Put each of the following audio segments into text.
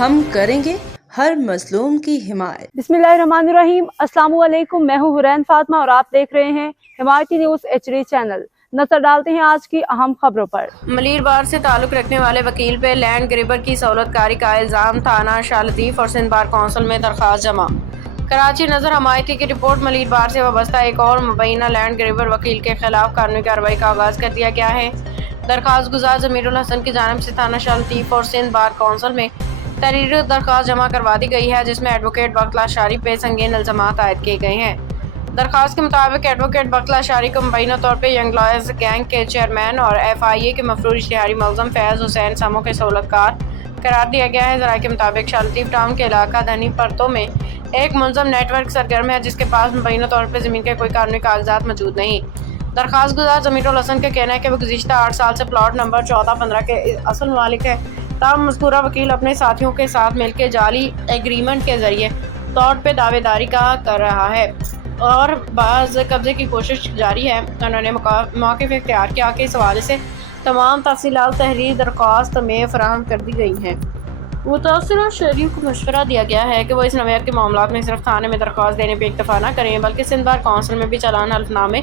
ہم کریں گے ہر مظلوم کی حمایت۔ बिस्मिल्लाहिर्रहमानिर्रहीम। अस्सलाम वालेकुम। मैं हूँ हुरैन फातिमा और आप देख रहे हैं हिमायती न्यूज़ HD चैनल। नजर डालते हैं आज की अहम खबरों पर। मलीर बार से ताल्लुक रखने वाले वकील पे लैंड ग्रेबर की सहूलतकारी का इल्जाम, थाना शाह लतीफ और सिंध बार कौंसिल में दरख्वास्त जमा। कराची नजर हमायती की रिपोर्ट, मलीर बार से वाबस्ता एक और मुबैना लैंड ग्रेबर वकील के खिलाफ कानूनी कार्रवाई का आगाज कर दिया गया है। दरख्वास्त गुजार जमीरुल हसन की जानिब से थाना शाह लतीफ और सिंध बार कौंसिल में तहरीर दरख्वास्त जमा करवा दी गई है, जिसमें एडवोकेट बख्तला शारी पे संगीन इल्जामात आयद किए गए हैं। दरख्वास्त के मुताबिक एडवोकेट बख्तला शारी को मुबैना तौर पर यंग लॉयर्स गैंग के चेयरमैन और FIA के मफरूर इश्तिहारी मुलज़म फैज़ हुसैन समो के सहूलतकार करार दिया गया है। ज़राए के मुताबिक शाह लतीफ टाउन के इलाका धनी परतों में एक मुलज़म नेटवर्क सरगर्म है, जिसके पास मुबैना तौर पर ज़मीन के कोई कानूनी कागजात मौजूद नहीं। दरख्वास्त गुजार जमीरुल हसन का कहना है कि वो गुज़िश्ता 8 साल से प्लॉट नंबर 14-15 के असल मालिक है। तब मज़कूरा वकील अपने साथियों के साथ मिलकर जाली एग्रीमेंट के जरिए तौर पे दावेदारी का कर रहा है और बाज़ कब्जे की कोशिश जारी है। उन्होंने मौक़िफ़ इख्तियार किया कि इस हवाले से तमाम तफ़सीलात तहरीर दरख्वास्त में फराहम कर दी गई हैं। मुतासरा शहरियों को मशवरा दिया गया है कि वो इस नौयत के मामलात में सिर्फ थाने में दरख्वास्त देने पर इक्तफा न करें, बल्कि सिंध बार कौंसिल में भी चालान हल्फनामे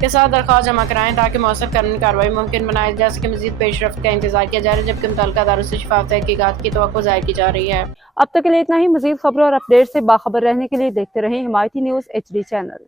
के साथ दरख्वास्त जमा कराएं, ताकि मौसर कानूनी कार्रवाई मुमकिन बनाए जा सके। मज़ीद पेशरफ्त का इंतजार किया जा रहा है, जबकि मुतल्लिका अदारों से शफाफ तहकीकात की तवक्को ज़ाहिर की जा रही है। अब तक के लिए इतना ही। मज़ीद खबरों और अपडेट से बाखबर रहने के लिए देखते रहें हिमायती न्यूज़ HD चैनल।